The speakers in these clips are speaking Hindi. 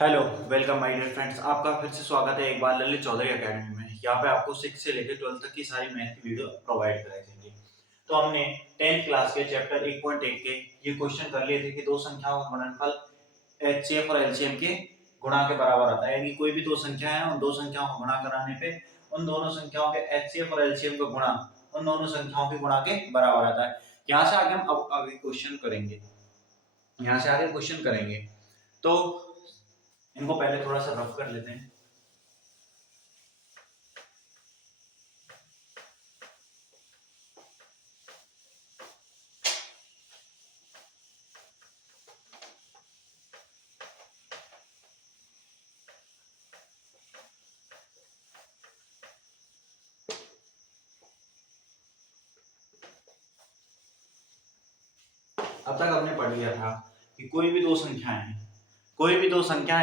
Hello, welcome my dear friends. आपका फिर से स्वागत है एक बार ललित चौधरी एकेडमी में। यहाँ पे आपको 6 से लेकर 12 तक की सारी मैथ की वीडियो प्रोवाइड कराई जाएंगी। तो हमने 10th क्लास के चैप्टर 1.1 के ये क्वेश्चन कर लिए थे कि दो संख्याओं का गुणनफल एचसीएफ और एलसीएम के गुणा के बराबर आता है। यानी कोई भी दो संख्या है, उन दो संख्याओं को गुणा कराने पे उन दोनों संख्याओं के एचसीएफ और एलसीएम का गुणा उन दोनों संख्याओं के गुणा के बराबर आता है। यहाँ से आगे हम अब आगे क्वेश्चन करेंगे। तो इनको पहले थोड़ा सा रफ कर लेते हैं। अब तक हमने पढ़ लिया था कि कोई भी दो संख्याएं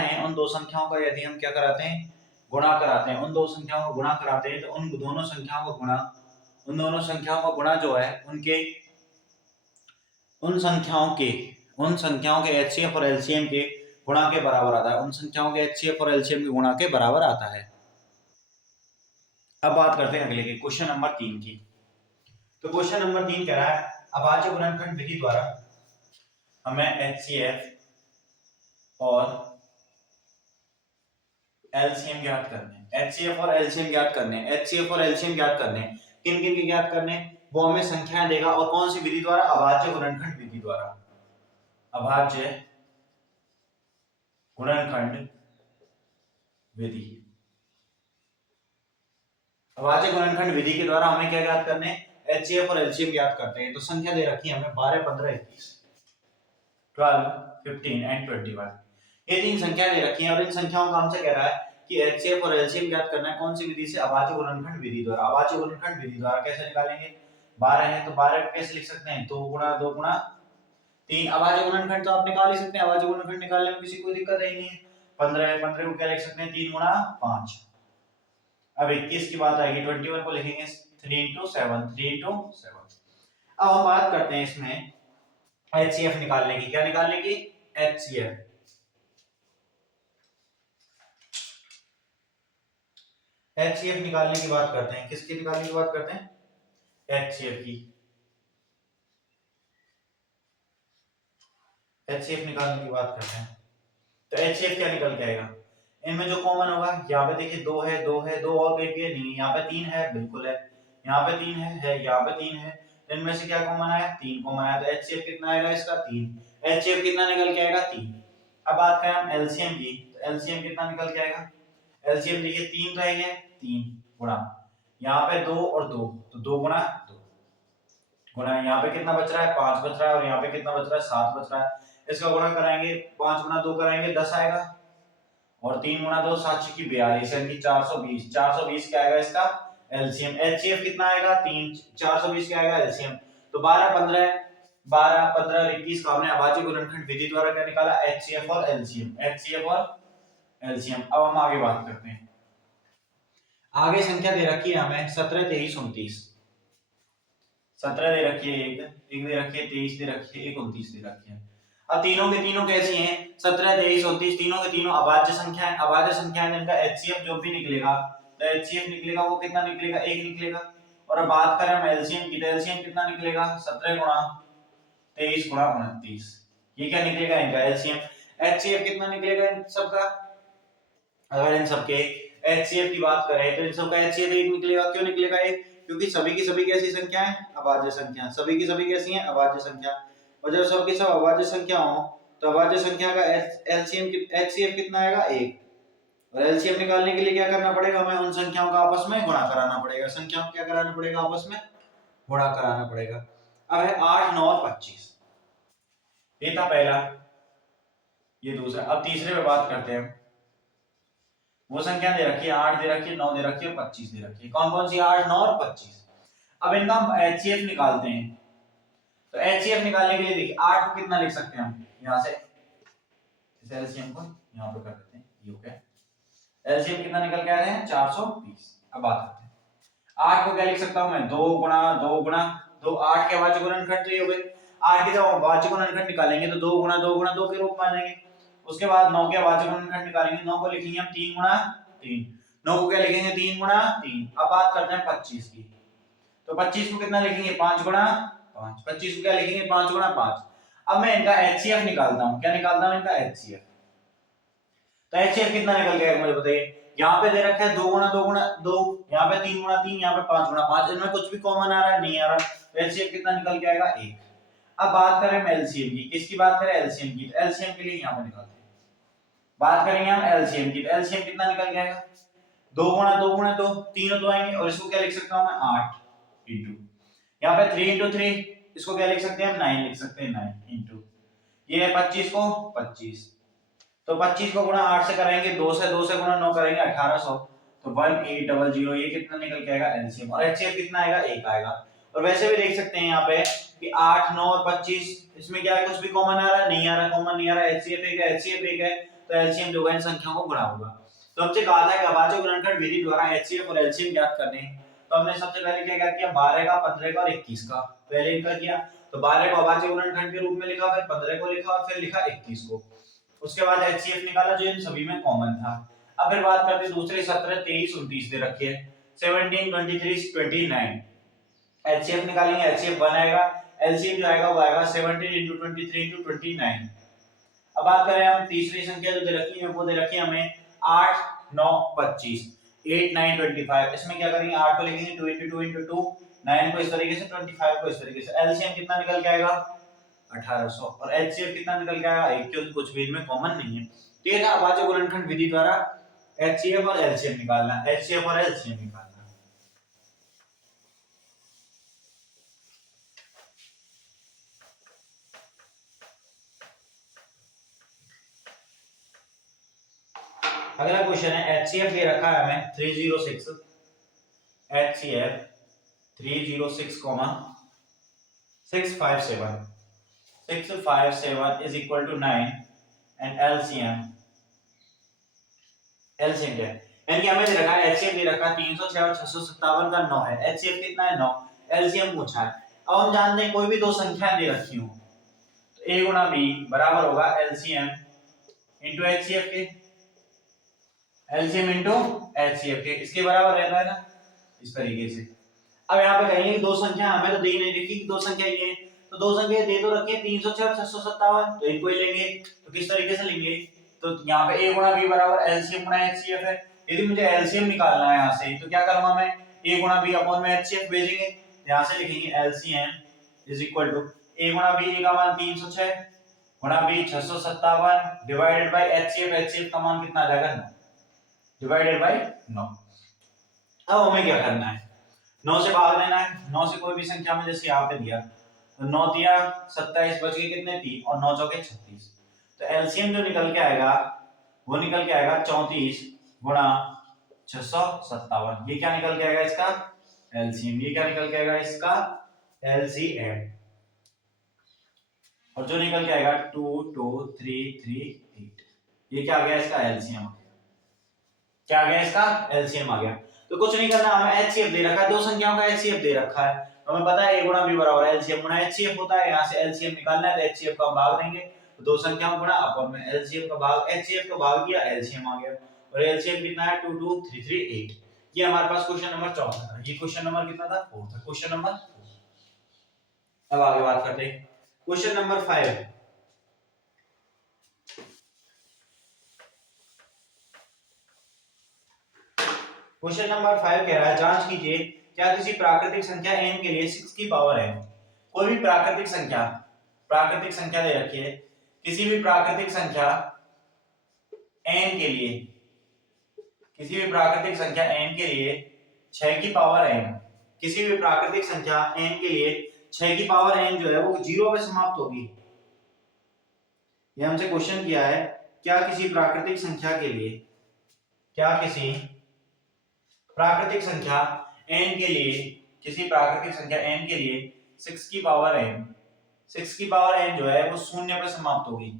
हैं, उन दो संख्याओं का यदि हम क्या कराते हैं, गुणा कराते हैं, उन दो संख्याओं को गुणा कराते हैं, तो उन दोनों संख्याओं का गुणा जो है उनके उन संख्याओं के एचसीएफ और एलसीएम के गुणा के बराबर आता है। उन संख्याओं के एचसीएफ और एलसीएम के गुणा के बराबर आता है। अब बात करते हैं अगले के क्वेश्चन नंबर 3 की। तो क्वेश्चन नंबर 3 कह रहा है अभाज्य गुणनखंड विधि द्वारा हमें एचसीएफ और एलसीएम ज्ञात करने हैं। किन किन के ज्ञात करने हैं? वो हमें संख्याएं देगा और कौन सी विधि द्वारा? अभाज्य गुणनखंड विधि द्वारा। अभाज्य गुणनखंड विधि के द्वारा हमें क्या ज्ञात करने हैं? एचसीएफ और एलसीएम ज्ञात करते हैं। तो संख्या दे रखी है हमें 12, 15, 21, 12, 15 एंड 21। ये तीन संख्या दे रखी हैं और इन संख्याओं का हमसे कह रहा है कि एचसीएफ और एलसीएम ज्ञात करना है। कौन सी विधि से? अभाज्य गुणनखंड विधि द्वारा। अभाज्य गुणनखंड विधि द्वारा कैसे निकालेंगे? 12 है तो 12 को कैसे लिख सकते हैं? 2 गुणा 2 गुणा 3। अभाज्य गुणनखंड तो आप निकाल ही सकते हैं, अभाज्य गुणनखंड निकालने में किसी को दिक्कत ही नहीं है। 15 है, 15 को क्या लिख सकते हैं? 3 गुणा 5। अब 21 की बात आएगी, 21 को लिखेंगे 3 into 7, 3 into 7। अब हम बात करते हैं इसमें एचसीएफ निकालने की। क्या निकालने की? एचसीएफ। एचसीएफ निकालने की बात करते हैं। किसकी निकालने की बात करते हैं? एचसीएफ की। एचसीएफ निकालने की बात करते हैं। तो एचसीएफ क्या निकल के आएगा? इनमें जो कॉमन होगा, यहाँ पे देखिए 2 है, 2 है, 2 और कोई नहीं है। यहाँ पे 3 है, बिल्कुल है। यहाँ पे 3 है, यहाँ पे 3 है। इनमें से क्या कॉमन आया? 3 कॉमन आया। तो एचसीएफ कितना आएगा इसका? 3। एचसीएफ कितना निकल के आएगा? 3। अब बात करें हम एलसीएम की, तो एलसीएम कितना निकल के आएगा? एलसीएम देखिए 3 रहेंगे, 3 गुणा यहाँ पे 2 और 2, तो 2 गुणा 2 गुणा यहाँ पे कितना बच रहा है? 5 बच रहा है। और यहाँ पे कितना बच रहा है? 7 बच रहा है। इसका गुणा कराएंगे, 5 गुणा 2 कराएंगे 10 आएगा, और 3 गुणा 2 7 की 42 यानी 420। 420 क्या आएगा इसका? एलसीएम। एचसीएफ कितना आएगा? 3। 420 क्या आएगा? एलसीएम। तो 12, 15, 12, 15 और 21 का हमने अभाज्य गुणनखंड विधि द्वारा क्या निकाला? एचसीएफ और एलसीएम। एचसीएफ और एलसीएम। अब हम आगे बात करते हैं। आगे संख्या दे रखी है हमें 17, 23, 29। 17 दे रखी है, एक दे रखी है, 23 दे रखी है, 29 दे रखी है। अब तीनों के तीनों कैसी हैं? 17, 23, 29 तीनों के तीनों अभाज्य संख्या है। अभाज्य संख्या है जिनका एचसीएफ जो भी निकलेगा, तो एचसीएफ निकलेगा वो कितना निकलेगा? 1 निकलेगा। और अब बात करें हम एलसीएम की, तो एलसीएम कितना निकलेगा? 17 गुणा 23 गुणा 29। ये क्या निकलेगा? इनका एलसीएम। एचसीएफ कितना निकलेगा इन सबका? अगर इन सबके एचसीएफ की बात करें तो इन सबका एचसीएफ 1 निकलेगा। क्यों निकलेगा 1? क्योंकि सभी की सभी कैसी संख्या है? अभाज्य संख्या। सभी की सभी कैसी हैं? अभाज्य संख्या। और जब सबकी सब अभाज्य संख्या हो तो अभाज्य संख्या का एलसीएम एचसीएफ कितना आएगा? 1। और एलसीएम निकालने के लिए क्या करना पड़ेगा? हमें उन संख्याओं का आपस में गुणा कराना पड़ेगा। संख्याओं को क्या कराना पड़ेगा? आपस में गुणा कराना पड़ेगा। अब है 8, 9 और 25। ये था पहला, ये दूसरा। अब तीसरे पे बात करते हैं। वो संख्या दे रखी है 8 दे रखी है, 9 दे रखी है, 25 दे रखी है। कौन कौन सी? 8, 9 और 25। अब इनका हम एचसीएफ निकालते हैं। तो एचसीएफ निकालने के लिए देखिए 8 को कितना लिख सकते हैं हम? यहां से इस एलसीएम को यहां पे कर देते हैं, ये हो गया। एलसीएम कितना निकल के आ रहे हैं? 420। अब बात करते हैं 8 को क्या लिख सकता हूं मैं? 2 गुणा 2 गुणा 2। 8 के अभाज्य गुणनखंड तो ये हो गए। 8 के जब अभाज्य गुणनखंड निकालेंगे तो 2 गुणा 2 गुणा 2 के रूप में आ जाएंगे। उसके बाद 9 के अभाज्य गुणनखंड निकालेंगे। 9 को लिखेंगे हम 3 गुणा 3। 9 को क्या लिखेंगे 3 गुणा 3। अब बात करते हैं 25 की। तो 25 को कितना लिखेंगे 5 गुणा 5। 25 को क्या लिखेंगे 5 गुणा 5। अब मैं इनका एचसीएफ निकालता हूं। क्या निकालता हूं इनका एचसीएफ। तो एचसीएफ कितना निकल गया मुझे बताइए। यहाँ पे दे रखा है 2 गुणा 2 गुणा 2, यहाँ पे 3 गुणा 3, यहाँ पे 5 गुणा 5। इनमें कुछ भी कॉमन आ रहा है नहीं आ रहा। तो एचसीएफ कितना निकल के आएगा 1। अब बात करें हम एलसीएम की। किसकी बात करें एलसीएम की। एलसीएम के लिए यहाँ पे निकालते हैं। बात करेंगे हम एलसीएम की। एलसीएम कितना निकल के आएगा 2 गुणा 2 गुणा 2, तीनों तो आएंगे और इसको क्या लिख सकता हूं मैं 8 इंटू, यहाँ पे 3 इंटू 3, इसको क्या लिख सकते हैं हम 9 लिख सकते हैं 9 इंटू, ये है 25 को 25। तो 25 को गुणा 8 से करेंगे, 2 से गुणा 9 करेंगे 1800। तो 1800 ये कितना निकल के आएगा एलसीएम। और एचसीएफ कितना आएगा 1 आएगा। और वैसे भी देख सकते हैं यहाँ पे कि 8 9 और 25 इसमें क्या है कुछ भी कॉमन आ रहा है नहीं आ रहा, कॉमन नहीं आ रहा। एचसीएफ 1 है, एचसीएफ 1 है, तो एलसीएम जो है इन संख्याओं को गुणा होगा। तो हमसे कहा था कि अभाज्य गुणनखंड विधि द्वारा एचसीएफ और एलसीएम ज्ञात करने हैं। तो हमने सबसे पहले क्या ज्ञात किया 12 का 15 का और 21 का पहले इनका किया। तो 12 को अभाज्य गुणनखंड के रूप में लिखा, फिर 15 को लिखा और फिर लिखा 21 को। उसके बाद एचसीएफ निकाला जो इन सभी में कॉमन था। अब फिर बात करते हैं दूसरे 17 23 29 दे रखी है 17 23 29। एचसीएफ निकालेंगे, एचसीएफ 1 आएगा, एलसीएम जो आएगा वो आएगा 17 * 23 * 29। अब बात करें हम तीसरी संख्या जो दे रखी है वो दे रखी है हमें 8 9 25 8 9 25। इसमें क्या करेंगे 8 को लिखेंगे 2 * 2 * 2, 9 को इस तरीके से 25 को इस तरीके से। एलसीएम कितना निकल के आएगा 1800 और एचसीएफ कितना निकल के आएगा 1, क्योंकि कुछ भी इनमें कॉमन नहीं है। तो ये था अभाज्य गुणनखंड विधि द्वारा एचसीएफ और एलसीएम निकालना, एचसीएफ और एलसीएम निकालना। अगला क्वेश्चन है एचसीएफ दे रखा है हमें 306, HCF 306, 657 657 is equal to 9 and LCM क्या है यानी कि हमें दे रखा है एचसीएफ दे रखा है 306 और 657 का 9 है। एचसीएफ कितना है 9, एलसीएम पूछा है। अब हम जानते हैं कोई भी दो संख्याएं दे रखी हो तो a गुना b बराबर होगा एलसीएम इंटू एचसीएफ के, एलसीएम इंटू एचसीएफ के, इसके बराबर रहता है ना इस तरीके से। अब यहाँ पे कहेंगे दो संख्या हमें तो दी नहीं रखी कि दो संख्या ये, तो दो संख्या दे तो रखी है 306 और 657, तो इनको ही लेंगे। तो किस तरीके से लेंगे, तो यहाँ पे a गुणा b बराबर एलसीएम गुणा एचसीएफ है। यदि मुझे एलसीएम निकालना है यहाँ से तो क्या करूंगा मैं a गुणा b अपॉन में एचसीएफ भेजेंगे, यहाँ से लिखेंगे LCM is equal to a गुणा b, a का मान 306 गुणा b 657 divided by HCF, HCF का मान कितना आ जाएगा 9 डिवाइडेड बाय 9। अब हमें क्या करना है 9 से भाग देना है। 9 से कोई भी संख्या में जैसे यहाँ पे दिया तो 9 दिया 27 बच गए कितने 3 और 9 चौके 36। तो एलसीएम जो निकल के आएगा वो निकल के आएगा 34 गुणा 657। ये क्या निकल के आएगा इसका एलसीएम, ये क्या निकल के आएगा इसका एलसीएम। और जो निकल के आएगा 22338, ये क्या आ गया इसका एलसीएम, क्या आ गया इसका एलसीएम आ गया। तो कुछ नहीं करना, हमें एचसीएफ दे रखा है, दो संख्याओं का एचसीएफ दे रखा है, तो हमें पता है a गुणा b बराबर एलसीएम गुणा एचसीएफ होता है। यहाँ से एलसीएम निकालना है तो एचसीएफ का भाग देंगे, तो दो संख्याओं गुणा अपॉन में एलसीएम का भाग, एचसीएफ का भाग दिया एलसीएम आ गया। और एलसीएम कितना है 22338। ये हमारे पास क्वेश्चन नंबर 4 था। ये क्वेश्चन नंबर कितना था 4 था, क्वेश्चन नंबर 4। अब आगे बात करते हैं क्वेश्चन नंबर 5। क्वेश्चन नंबर 5 कह रहा है जांच कीजिए क्या किसी प्राकृतिक संख्या n के लिए 6 की पावर n, कोई भी प्राकृतिक संख्या दे रखी है, किसी भी प्राकृतिक संख्या n के लिए, किसी भी प्राकृतिक संख्या n के लिए 6 की पावर n, किसी भी प्राकृतिक संख्या n के लिए 6 की पावर n जो है वो 0 पे समाप्त होगी। ये हमसे क्वेश्चन किया है क्या किसी प्राकृतिक संख्या के लिए, क्या किसी प्राकृतिक संख्या n के लिए, किसी प्राकृतिक संख्या n के लिए 6 की पावर n, 6 की पावर n जो है वो 0 पे समाप्त होगी।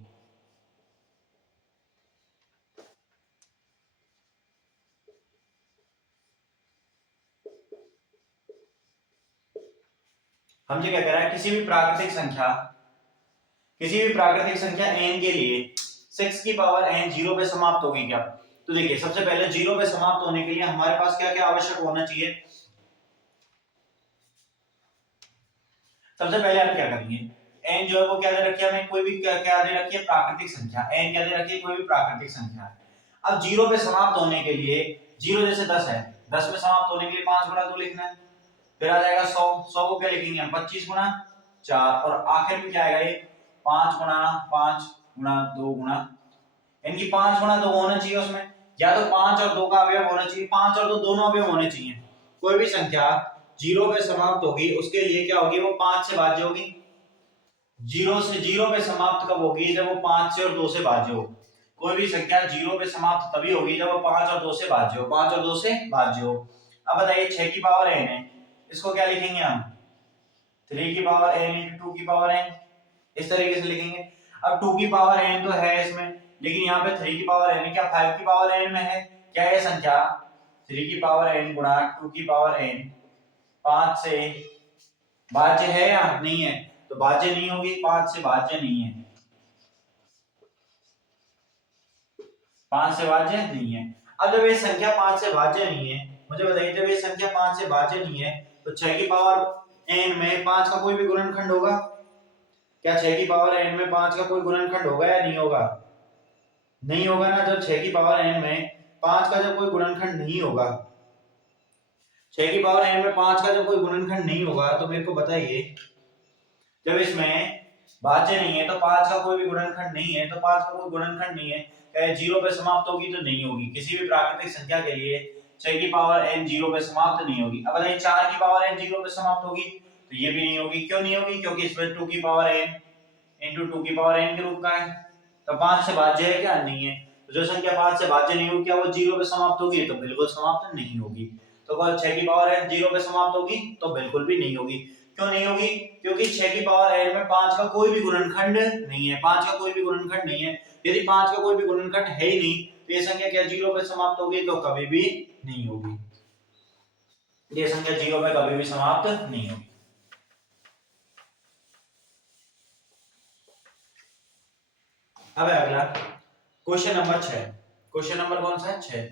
हमसे क्या कह रहा है किसी भी प्राकृतिक संख्या n के लिए 6 की पावर n 0 पे समाप्त होगी क्या? तो देखिए सबसे पहले 0 पे समाप्त होने के लिए हमारे पास क्या क्या आवश्यक होना चाहिए? सबसे पहले आप क्या करेंगे, n जो है वो क्या दे रखी है हमें, कोई भी क्या दे रखी है, प्राकृतिक संख्या। n क्या दे रखी है, कोई भी प्राकृतिक संख्या। अब 0 पे समाप्त होने के लिए 0 जैसे 10 है, 10 में समाप्त होने के लिए 5 गुणा 2 लिखना है, फिर आ जाएगा 100, 100 को क्या लिखेंगे हम, 25 गुणा 4, और आखिर में क्या आएगा ये 5 गुणा 5 गुणा 2 गुणा, इनकी 5 गुणा 2 होना चाहिए उसमें, या तो 5 और 2 का अवयव होना चाहिए, 5 और 2 दोनों अवयव होने चाहिए। कोई भी संख्या 0 पे समाप्त होगी उसके लिए क्या होगी, वो 5 से भाज्य होगी। 0 पे समाप्त कब होगी, जब वो 5 से और 2 से भाज्य हो। कोई भी संख्या 0 पे समाप्त तभी होगी जब वो 5 और 2 से भाज्य हो, 5 और 2 से भाज्य हो। अब बताइए 6 की पावर n है, इसको क्या लिखेंगे हम, 3 की पावर n into 2 की पावर n, इस तरीके से लिखेंगे। अब 2 की पावर n तो है इसमें, लेकिन यहाँ पे 3 की पावर n है, क्या 5 की पावर n में है? क्या ये संख्या 3 की पावर n गुणा 2 की पावर n 5 से भाज्य है या नहीं है? तो भाज्य नहीं होगी, 5 से भाज्य नहीं है, 5 से भाज्य नहीं है। अब जब ये संख्या 5 से भाज्य नहीं है, मुझे बताइए जब ये संख्या 5 से भाज्य नहीं है तो 6 की पावर n में 5 का कोई भी गुणनखंड होगा? क्या 6 की पावर n में 5 का कोई गुणनखंड होगा या नहीं होगा? नहीं होगा ना। जब 6 की पावर n में 5 का जब कोई गुणनखंड नहीं होगा, 6 की पावर n में 5 का जब कोई गुणनखंड नहीं होगा, तो मेरे को बताइए जब इसमें भाज्य नहीं है तो 5 का कोई भी गुणनखंड नहीं है, तो 5 का कोई गुणनखंड नहीं है, क्या 0 पे समाप्त होगी? तो नहीं होगी। किसी भी प्राकृतिक संख्या के लिए 6 की पावर n 0 पे समाप्त नहीं होगी। अब बताइए 4 की पावर n 0 पे समाप्त होगी? तो ये भी नहीं होगी। क्यों नहीं होगी? क्योंकि इसमें 2 की पावर n into 2 की पावर n के रूप का है, तो 5 से भाज्य है क्या? नहीं है। तो जो संख्या 5 से भाज्य नहीं होगी, क्या वो 0 पे समाप्त होगी? तो बिल्कुल समाप्त नहीं होगी। तो अगर 6 की पावर n 0 पे समाप्त होगी? तो बिल्कुल भी नहीं होगी। क्यों नहीं होगी? क्योंकि 6 की पावर n में 5 का कोई भी गुणनखंड नहीं है, 5 का कोई भी गुणनखंड नहीं है। यदि 5 का कोई भी गुणनखंड है ही नहीं, तो ये संख्या क्या 0 पे समाप्त होगी? तो कभी भी नहीं होगी। ये संख्या 0 पे कभी भी समाप्त नहीं होगी। अब है अगला क्वेश्चन नंबर 6। क्वेश्चन नंबर कौन सा है? 6।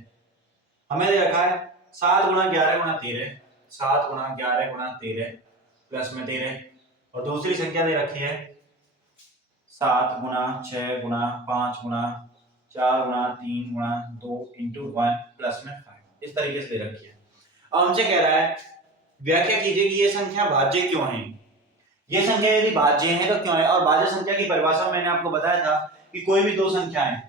हमें दे रखा है 7 गुणा 11 गुणा 13, 7 गुणा 11 गुणा 13 प्लस में 13, और दूसरी संख्या दे रखी है 7 गुणा 6 गुणा 5 गुणा 4 गुणा 3 गुणा 2 into 1 प्लस में 5, इस तरीके से दे रखी है। अब हमसे कह रहा है व्याख्या कीजिए कि ये संख्या भाज्य क्यों है। ये संख्या यदि भाज्य है तो क्यों है? और भाज्य संख्या की परिभाषा मैंने आपको बताया था कि कोई भी दो संख्याएं,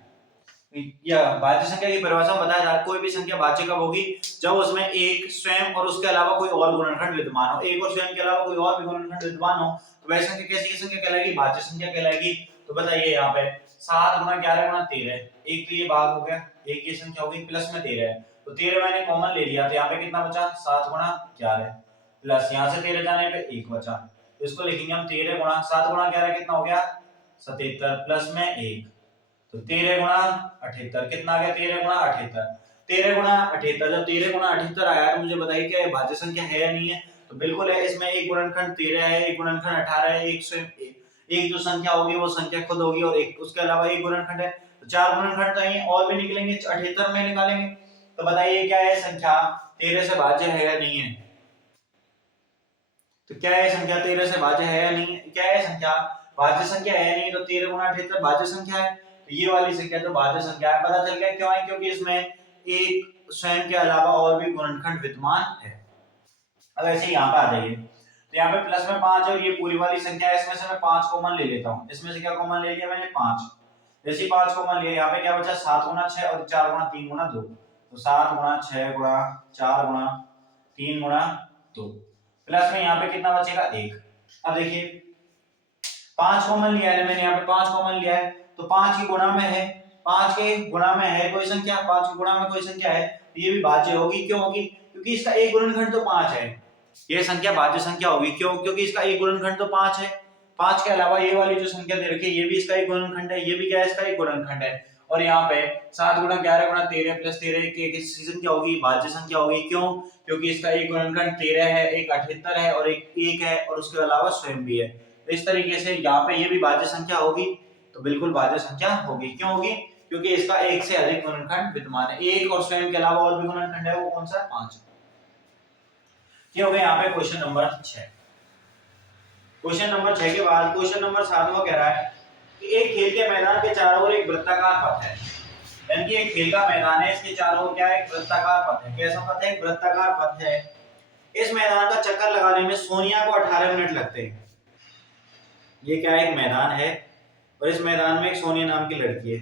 या भाज्य संख्या की परिभाषा में बताया था कोई भी संख्या भाज्य कब होगी, जब उसमें एक स्वयं और उसके अलावा कोई और गुणनखंड विद्यमान हो। एक और स्वयं के अलावा कोई और भी गुणनखंड विद्यमान हो तो वह संख्या कैसी संख्या कहलाएगी? भाज्य संख्या कहलाएगी। तो बताइए यहाँ पे 7 गुणा 11 गुणा 13, एक तो ये भाग हो गया, एक ये संख्या हो गई, प्लस में 13 है, तो 13 मैंने कॉमन ले लिया, तो यहाँ पे कितना बचा? 7 गुणा 11 प्लस यहाँ से 13 जाने पे 1 बचा, इसको लिखेंगे हम 13 गुणा 7 गुणा 11 कितना हो गया? 77 प्लस में 1, तो 13 गुणा 78 कितना आ गया? 13 गुणा 78, 13 गुणा 78, जब 13 गुणा 78 आया तो मुझे बताइए क्या ये भाज्य संख्या है या नहीं है? तो बिल्कुल है। इसमें एक गुणनखंड 13 है, एक गुणनखंड 18 है, एक जो संख्या होगी वो संख्या खुद होगी, और एक उसके अलावा एक गुणनखंड है, तो 4 गुणनखंड तो ये और भी निकलेंगे, 78 में निकालेंगे। तो बताइए क्या है संख्या 13 से भाज्य है या नहीं है? तो क्या है संख्या 13 से भाज्य है या नहीं है? क्या है संख्या भाज्य संख्या है या नहीं? तो 13 गुणा 78 भाज्य संख्या है, तो ये वाली संख्या तो भाज्य संख्या है। पता चल गया क्यों है? क्योंकि इसमें एक स्वयं के अलावा और भी गुणनखंड विद्यमान है। अब ऐसे यहाँ पे आ जाइए, तो यहाँ पे प्लस में 5 और ये पूरी वाली संख्या है, इसमें से मैं 5 कॉमन ले लेता हूँ। इसमें से क्या कॉमन ले लिया मैंने? 5। जैसे ही 5 कॉमन लिया, यहाँ पे क्या बचा? 7 गुणा 6 और 4 गुणा 3 गुणा 2, तो 7 गुणा 6 गुणा 4 गुणा 3 गुणा 2, प्लस में यहाँ पे कितना बचेगा? 1। अब देखिए 5 कॉमन लिया है मैंने, यहाँ पे 5 कॉमन लिया है, तो 5 की गुणा में है, 5 के गुणा में है कोई संख्या, 5 की गुणा में कोई संख्या है, तो ये भी भाज्य होगी। क्यों होगी? क्योंकि इसका एक गुणनखंड तो 5 है, ये संख्या भाज्य संख्या होगी। क्यों? क्योंकि इसका एक गुणनखंड तो 5 है, 5 के अलावा ये वाली जो संख्या दे रखी है ये भी इसका एक गुणनखंड है, ये भी क्या है? इसका एक गुणनखंड है। और यहाँ पे 7 गुणा 11 गुणा 13 प्लस 13 की संख्या होगी, भाज्य संख्या होगी। क्यों? क्योंकि इसका एक गुणनखंड 13 है, एक 78 है, और एक 1 है, और उसके अलावा स्वयं भी है। तो इस तरीके से यहाँ पे ये भी भाज्य संख्या होगी। तो बिल्कुल भाज्य संख्या होगी। क्यों होगी? क्योंकि इसका एक से अधिक गुणनखंड विद्यमान है। एक और स्वयं के अलावा और भी गुणनखंड है, वो कौन सा? 5। ये हो गया यहाँ पे क्वेश्चन नंबर 6। क्वेश्चन नंबर 6 के बाद क्वेश्चन नंबर 7 वो कह रहा है कि एक खेल के मैदान के चारों ओर एक वृत्ताकार पथ है। यानी कि एक खेल का मैदान है, इसके चारों ओर क्या है? एक वृत्ताकार पथ है। कैसा पथ है? एक वृत्ताकार पथ है। इस मैदान का चक्कर लगाने में सोनिया को 18 मिनट लगते हैं। ये क्या है? एक मैदान है और इस मैदान में एक सोनिया नाम की लड़की है।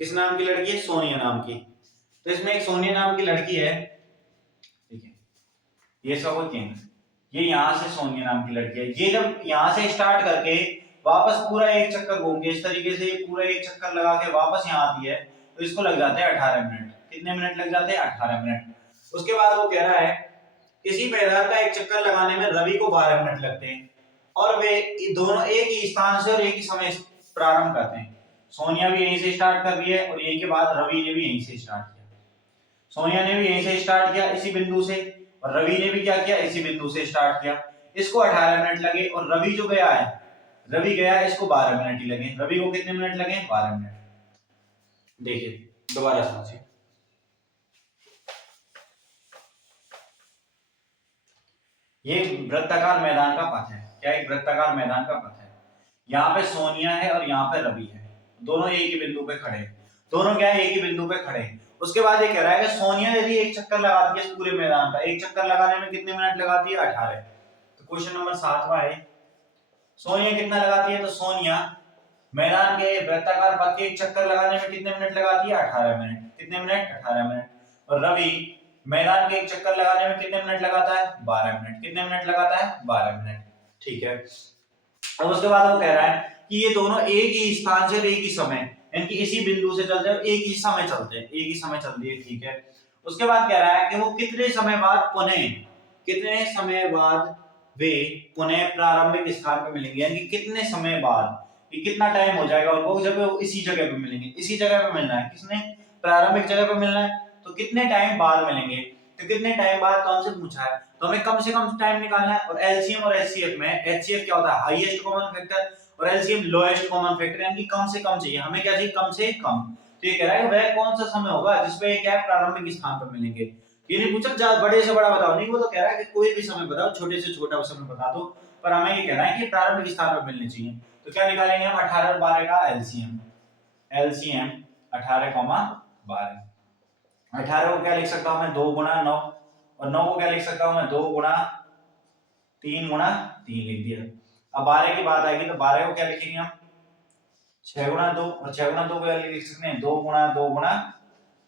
किस नाम की लड़की है? सोनिया नाम की। तो इसमें एक सोनिया नाम की लड़की है, ठीक है, ये सब होते हैं। ये यहाँ से सोनिया नाम की लड़की है। ये जब यहाँ से स्टार्ट करके वापस पूरा एक चक्कर घूम के इस तरीके से पूरा एक चक्कर लगा के वापस यहाँ आती है, तो इसको लग जाते हैं 18 मिनट। कितने मिनट लग जाते हैं? 18 मिनट। उसके बाद वो कह रहा है इसी मैदान का एक चक्कर लगाने में रवि को 12 मिनट लगते हैं और वे दोनों एक ही स्थान से और एक ही समय प्रारंभ करते हैं। सोनिया भी यहीं से स्टार्ट कर रही है और यही के बाद रवि ने भी यहीं से स्टार्ट किया। सोनिया ने भी यहीं से स्टार्ट किया इसी बिंदु से, और रवि ने भी क्या किया? इसी बिंदु से स्टार्ट किया। इसको 18 मिनट लगे और रवि जो गया है, रवि गया, इसको 12 मिनट ही लगे। रवि को कितने मिनट लगे? 12 मिनट। देखिए दोबारा समझिए, ये वृत्ताकार मैदान का पथ है। क्या? एक वृत्ताकार मैदान का पथ है। यहाँ पे सोनिया है और यहाँ पे रवि है, दोनों एक ही बिंदु पे खड़े हैं। दोनों क्या है? एक ही बिंदु पे खड़े हैं। उसके बाद ये कह रहा है कि सोनिया यदि एक चक्कर लगाती है इस पूरे मैदान का, एक चक्कर लगाने में कितने मिनट लगाती है? 18। तो क्वेश्चन नंबर 7वां है, सोनिया कितना लगाती है? तो सोनिया मैदान के वृत्ताकार पथ के एक चक्कर लगाने में कितने मिनट लगाती है? 18 मिनट। कितने मिनट? 18 मिनट। और रवि मैदान के एक चक्कर लगाने में कितने मिनट लगाता है? 12 मिनट। कितने मिनट लगाता है? 12 मिनट। ठीक है। अब उसके बाद वो कह रहा है कि ये दोनों एक ही स्थान से एक ही समय, यानी कि इसी बिंदु से चलते हैं, एक ही समय चलते हैं, एक ही समय चलती है। ठीक है। उसके बाद कह रहा है कि वो कितने समय बाद पुनः, कितने समय बाद वे पुनः प्रारंभिक स्थान पे मिलेंगे, यानी कि कितने समय बाद, कि कितना टाइम हो जाएगा उनको जब वो इसी जगह पे मिलेंगे। इसी जगह पे मिलना है, किसने? प्रारंभिक जगह पे मिलना है। तो कितने टाइम बाद मिलेंगे? तो कितने टाइम बाद तो हमसे पूछा है, तो हमें कम से कम टाइम निकालना है। और एलसीएम और एचसीएफ में, एचसीएफ क्या होता है? हाईएस्ट कॉमन फैक्टर, और एलसीएम लोएस्ट कॉमन फैक्टर, यानी कि कम से कम चाहिए। हमें क्या चाहिए? कम से कम। तो ये कह रहा है वह कौन सा समय होगा जिसपे क्या है? प्रारंभिक स्थान पर मिलेंगे। ये नहीं पूछा बड़े से बड़ा बताओ, नहीं, वो तो कह रहा है कि कोई भी समय बताओ, छोटे से छोटा समय बता दो, पर हमें ये कहना है कि प्रारंभिक स्थान पर मिलने चाहिए। तो क्या निकालेंगे हम? 18 और 12 का एलसीएम। एलसीएम 18, 12। 18 को क्या लिख सकता हूं मैं? 2 गुणा 9, और 9 को क्या लिख सकता हूं मैं? 2 गुणा 3 गुणा 3 लिख दिया। अब 12 की बात आएगी तो 12 को क्या लिखेंगे हम? 6 गुणा 2, और 6 गुणा 2 को क्या लिख सकते हैं? 2 गुणा 2 गुणा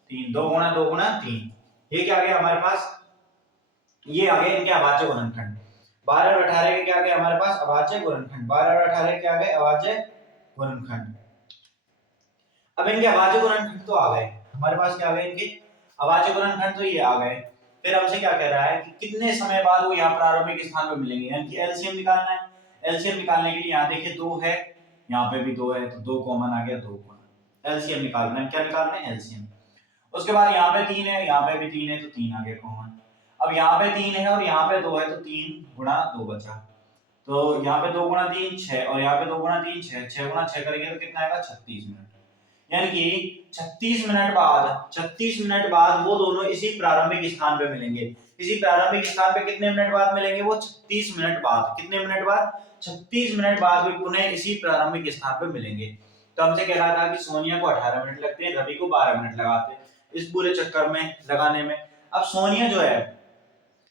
3, 2 गुणा 2 गुणा 3। ये क्या आ गया हमारे पास? ये आ गए इनके अभाज्य गुणनखंड। 12 और 18 के क्या आ गए हमारे पास? अभाज्य गुणनखंड। 12 और 18 के आ गए अभाज्य गुणनखंड। अब इनके अभाज्य गुणनखंड तो आ गए हमारे पास। क्या आ गए इनके अभाज्य गुणनखंड? तो ये आ गए। फिर हमसे क्या कह रहा है कि कितने समय बाद वो यहाँ प्रारंभिक स्थान पर मिलेंगे, यानी कि एलसीएम निकालना है। एलसीएम निकालने के लिए यहाँ देखिए 2 है, यहाँ पे भी 2 है, तो 2 कॉमन आ गया, 2 कॉमन। एलसीएम निकालना है। क्या निकालना है? एलसीएम। उसके बाद यहाँ पे 3 है, यहाँ पे भी 3 है, तो 3 आ गया कॉमन। अब यहाँ पे 3 है और यहाँ पे 2 है, तो 3 गुणा 2 बचा। तो यहाँ पे 2 गुणा 3 6, और यहाँ पे 2 गुणा 3 6, 6 गुणा 6 करेंगे तो कितना आएगा? 36 मिनट। यानी कि 36 मिनट बाद, 36 मिनट बाद वो दोनों इसी प्रारंभिक स्थान पे मिलेंगे। इसी प्रारंभिक स्थान पे कितने मिनट बाद मिलेंगे? वो 36 मिनट बाद। कितने मिनट बाद? 36 मिनट बाद वे पुनः इसी प्रारंभिक स्थान पे मिलेंगे। तो हमसे कह रहा था कि सोनिया को 18 मिनट लगते हैं, रवि को 12 मिनट लगाते हैं इस पूरे चक्कर में लगाने में। अब सोनिया जो है,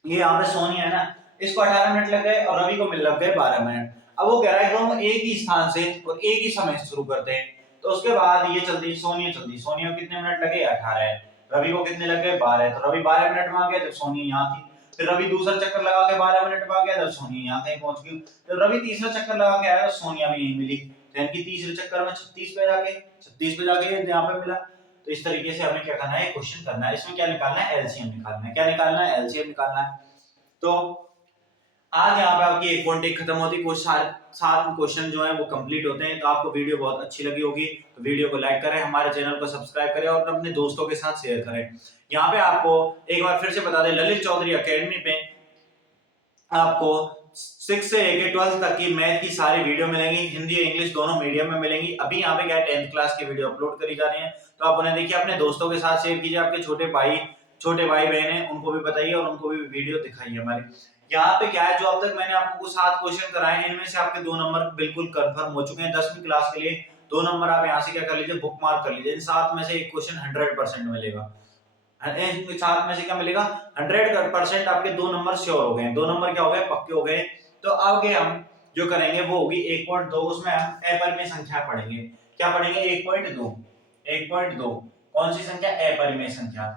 ये यहाँ पे सोनिया है ना, इसको 18 मिनट लग गए और रवि को लग गए 12 मिनट। अब वो कह रहा है कि हम एक ही स्थान से और एक ही समय शुरू करते हैं। तो उसके बाद ये चलती सोनिया चलती, सोनिया को कितने मिनट लगे? 18। रवि को कितने लग गए? 12। तो रवि 12 मिनट में आ गया जब सोनिया यहाँ थी। फिर रवि दूसरा चक्कर लगा के 12 मिनट में आ गया जब सोनिया यहाँ कहीं पहुंच गई। जब रवि तीसरा चक्कर लगा के आया तो सोनिया भी यहीं मिली, यानी कि तीसरे चक्कर में 36 पे जाके यहाँ पे मिला। तो इस तरीके से हमें क्या करना है? क्वेश्चन करना है। इसमें क्या निकालना है? एलसीएम निकालना है। क्या निकालना है? एलसीएम निकालना है। तो आज यहाँ पे आपकी एक पॉइंट खत्म होती है। 7 क्वेश्चन जो है वो कंप्लीट होते हैं। तो आपको वीडियो बहुत अच्छी लगी होगी तो वीडियो को लाइक करें, हमारे चैनल को सब्सक्राइब करें और अपने दोस्तों के साथ शेयर करें। यहाँ पे आपको एक बार फिर से बता दें, ललित चौधरी एकेडमी पे आपको 6 से लेके 12th तक की मैथ की सारी वीडियो मिलेंगी, हिंदी और इंग्लिश दोनों मीडियम में मिलेंगी। अभी यहाँ पे क्या है 10th क्लास की वीडियो अपलोड करी जा रही है, तो आप उन्हें देखिए, अपने दोस्तों के साथ शेयर कीजिए, आपके छोटे भाई बहन है उनको भी बताइए और उनको भी वीडियो दिखाइए हमारी। यहाँ पे क्या है, जो अब तक मैंने आपको 7 क्वेश्चन कराए, इनमें से आपके 2 नंबर बिल्कुल कंफर्म हो चुके हैं। 10वीं क्लास के लिए 2 नंबर आप यहाँ से क्या कर लीजिए, बुक मार्क कर लीजिए। इन 7 में से एक क्वेश्चन 100% मिलेगा। इन 7 में से क्या मिलेगा, 100% आपके 2 नंबर श्योर हो गए, 2 नंबर क्या हो गए, पक्के हो गए। तो आगे हम जो करेंगे वो होगी 1.2, उसमें हम अपरिमेय संख्या पढ़ेंगे। क्या पढ़ेंगे, 1.2। 1.2 कौन सी संख्या, अपरिमेय संख्या।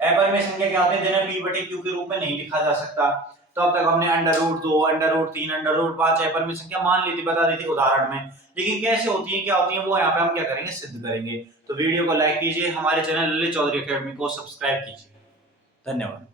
अपरिमेय संख्या क्या होती है, जिन्हें p बटे q के रूप में नहीं लिखा जा सकता। तो अब तक हमने √2, √3, √5 अपरिमेय संख्या मान ली थी, बता दी थी उदाहरण में। लेकिन कैसे होती है, क्या होती है, वो यहाँ पे हम क्या करेंगे, सिद्ध करेंगे। तो वीडियो को लाइक कीजिए, हमारे चैनल ललित चौधरी एकेडमी को सब्सक्राइब कीजिए। धन्यवाद।